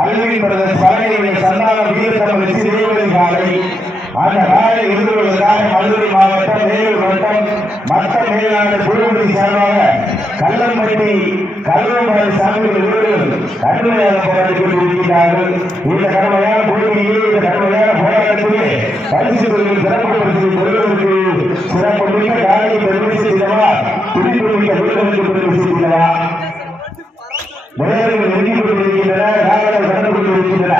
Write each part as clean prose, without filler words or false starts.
Alvin பிரதேச பழனியுடைய சந்தானம் வீரத்தமிழ் வெற்றி தேவதை காலை அந்த காலை இருந்து வருவதற்காக மதுரை மாவட்டம் வேலூர் வட்டம் மற்ற மேலாண்மை குழுமதி சார்பாக கல்லம்பட்டி கல்வமலை சாமிகள் வீரர்கள் கடுமையாக போராடி கொண்டிருக்கிறார்கள். இந்த கடுமையான போட்டியிலே இந்த கடுமையான போராட்டத்திலே பரிசு தொழில் சிறப்பு பரிசு பெறுவதற்கு சிறப்பு மிக்க காலையை பெருமை செய்தவா துடிப்பு மிக்க வீரர்களுக்கு பெருமை செய்தவா முதலில் நெருங்கிக் கொண்டிருக்கின்றன. காலைகள் கடந்து கொண்டிருக்கின்றன.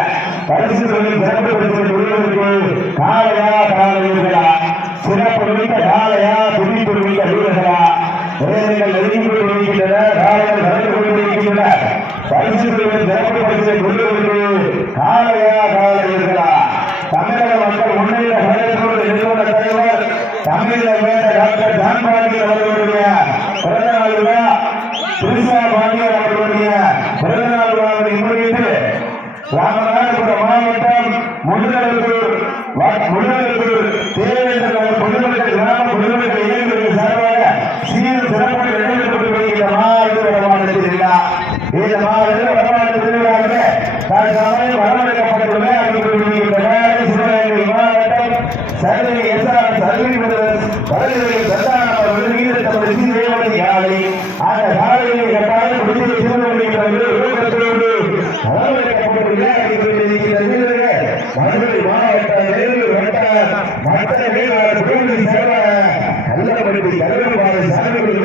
பரிசு தொழில் சிறப்பு பரிசு பெறுவதற்கு காலையா காலையர்களா சிறப்பு மிக்க காலையா துடிப்பு மிக்க வீரர்களா முதலில் நெருங்கிக் கொண்டிருக்கின்றன. காலைகள் கடந்து கொண்டிருக்கின்றன. பரிசு தொழில் சிறப்பு பரிசை பெறுவதற்கு காலையா காலையர்களா தமிழக மக்கள் முன்னேற்ற கழகத்தோடு நிறுவன தலைவர் தமிழக டாக்டர் ஜான்பாண்டி அவர்களுடைய பிறந்தநாள் விழா திருசா பாண்டியன் அவர்களுடைய பிறந்தநாள் விழாவை முன்னிட்டு ராமநாதபுரம் மாவட்டம் முதுகலத்தூர் தேவேந்திரநகர் பொதுமக்கள் கிராம பொதுமக்கள் இளைஞர்கள் சார்பாக சீர் சிறப்பு நிகழ்த்தப்பட்டு வருகின்ற மாநில வருமானத்தில் இல்லா இந்த மாநில வருமான திருவிழாவிலே தற்சமயம் வரவழைக்கப்பட்டுள்ள சிவகங்கை மாவட்டம் சர்வரி எஸ்ஆர் சர்வரி வடகிழக்கு சந்தானம் அவர்கள் வீரத்தமிழ் வெற்றி தேவதை காலை அந்த காலையை கட்டாயம் விடுதலை திருவள்ளுவர்களோடு வரவழைக்கப்பட்டுள்ள மதுரை மாவட்டம் வேலூர் வட்டம் மற்ற மேலாளர் கோவில் சேவை கல்லம்பட்டி கல்வெடுப்பாறை சாமிகள்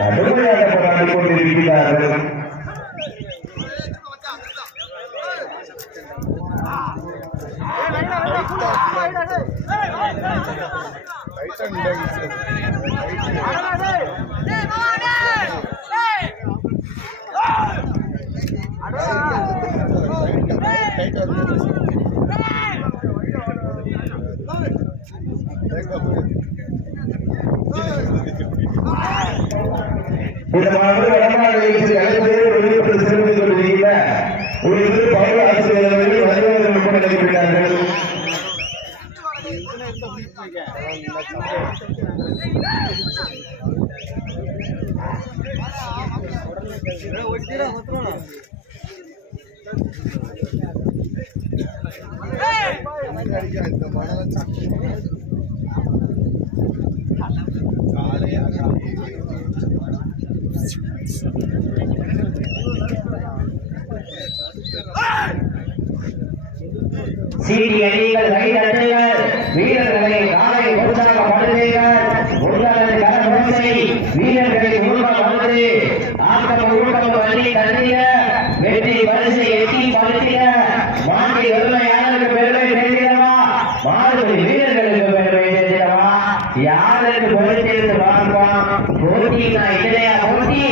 கடுமையாக போராடி கொண்டிருக்கிறார்கள். இந்த மாதிரி வடமாநில நிகழ்ச்சி அனைத்து வெளியிட்டு சிறப்பித்துக் கொண்டிருக்கின்ற ஒரு பல ஆசிரியர்கள் வருவதற்கு முன்பு நடைபெற்றார்கள். சீடி அணிகள் கைதட்டுங்கள் வீரர்களை காலை உற்சாகப்படுத்துங்கள் உங்களது கரமோசை வீரர்களை ஊக்கப்படுத்து ஆக்கம் ஊக்கம் அள்ளி தள்ளிய வெற்றி பரிசை எட்டி படுத்திய மாண்டி வறுமையாளருக்கு பெருமை சேர்க்கிறவா மாறுபடி வீரர்களுக்கு பெருமை சேர்க்கிறவா யாருக்கு பொறுத்திருந்து பார்ப்போம். போட்டினா இல்லையா போட்டி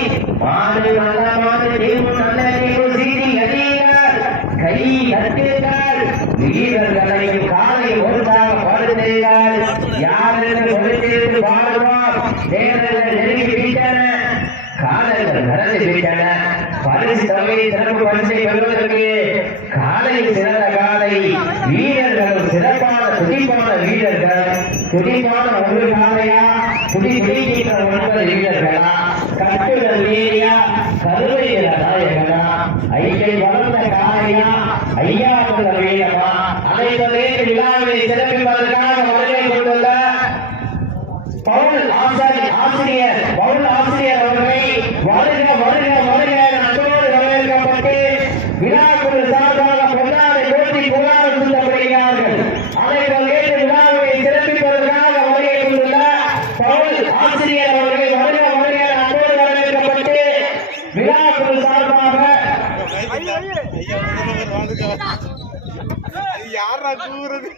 மாடு நல்ல மாடு தீர்வு நல்ல தீர்வு சீடி அணிகள் கை தட்டுங்கள் வீரர்களையும் காலை ஒன்றாக படுத்துங்கள் யாருக்கு பொறுத்திருந்து பார்ப்போம். தேர்தல்கள் நெருங்கி விட்டன. காலங்கள் நடந்து விட்டன. பரிசு தொகையை சிறப்பு பரிசை பெறுவதற்கு காலையில் சிறந்த காலை வீரர்கள் சிறப்பான துடிப்பான வீரர்கள் துடிப்பான ஒரு காலையா துடிக்கின்ற ஒன்பது வீரர்களா கட்டுதல் வீரியா கருவை நாயகனா ஐயை வளர்ந்த காலையா ஐயா வீரமா அனைவரே விழாவை சிறப்பிப்பதற்காக வருகை கொண்டுள்ள பவுல் ஆசிரியர் அவர்களை வருக வருக வருக அன்போடு வரவேற்கப்பட்டு விழாக்குழு சார்பாக பொன்னாடை போட்டி புகார் செலுத்தப்படுகிறார்கள். அனைவரும் ஏற்று விழாவை சிறப்பிப்பதற்காக வருகை கொண்டுள்ள பவுல் ஆசிரியர் அவர்கள் வருக வருக அன்போடு வரவேற்கப்பட்டு விழாக்குழு சார்பாக யாரா கூறுது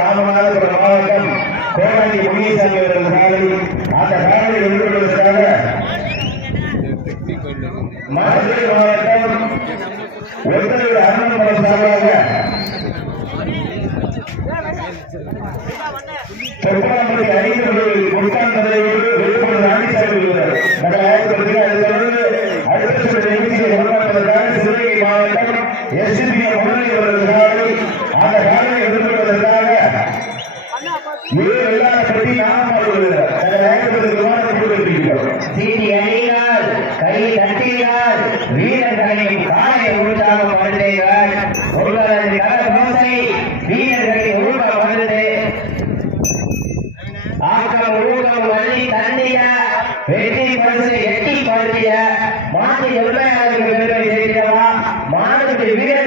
ராமநாதபுரம் மாவட்டம் கோடாங்கி முனியசாமி அவர்கள் காலை அந்த காலை எதிர்கொள்வதற்காக மதுரை மாவட்டம் ஒருத்தருடைய அண்ணன் சார்பாக பொறுப்பாளர்களை அறிஞர்கள் பொறுப்பான தலைவரோடு வெளிப்படும் ராணிசாமி அடுத்த நிகழ்ச்சியை உருவாக்குவதற்காக சிவகங்கை மாவட்டம் எஸ்பி முரளி அவர்களுக்காக அந்த காலையை எதிர்கொள்வதற்காக கை தட்டினால் வீரர்களின் காலை உற்சாகப்படுத்துகிறார். உங்களது கரகோசை வீரர்களின் ஊக்கம் வருது. ஆக்கம் ஊக்கம் வழி தந்திய வெற்றி பரிசு எட்டி படுத்திய மாற்று உண்மையாளர்கள் பெருமை செய்தவா மாணவர்கள் வீரர்